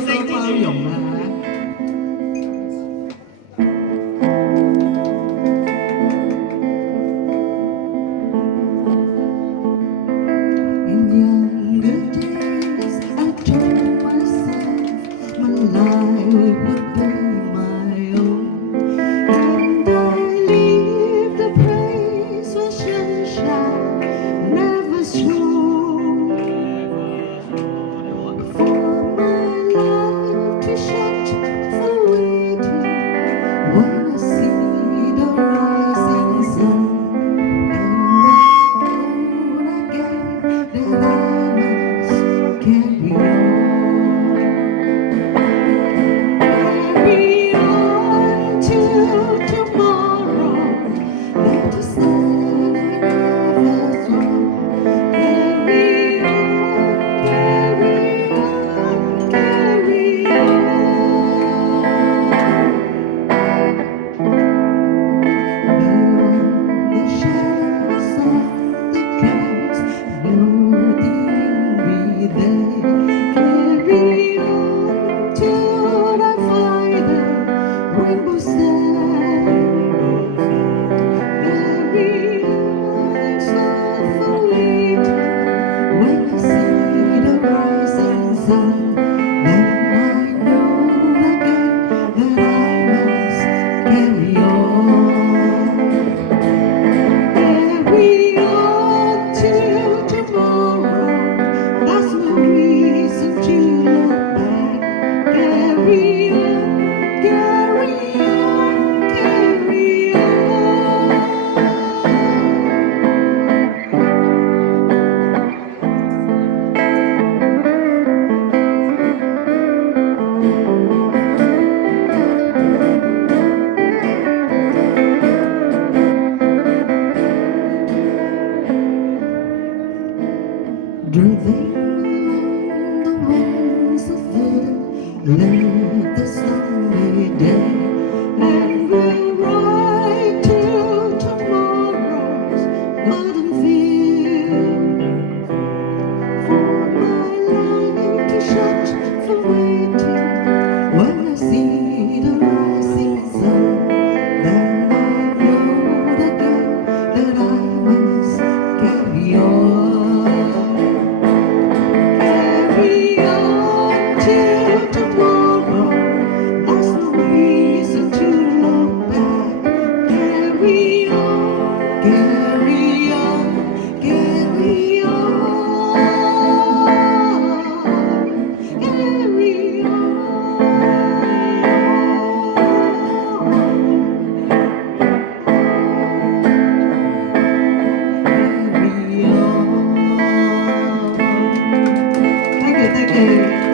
多多包容啦。In younger days, I told myself my life would be my own, and I lived a place where sunshine never shone. For my life to shut for waiting when I see the rising sun. Driving along the wings of freedom, let the sunny day, and we'll ride to tomorrow's garden field. For my life to shut for waiting when I see the rising sun, then I know again that I must carry on. Thank you.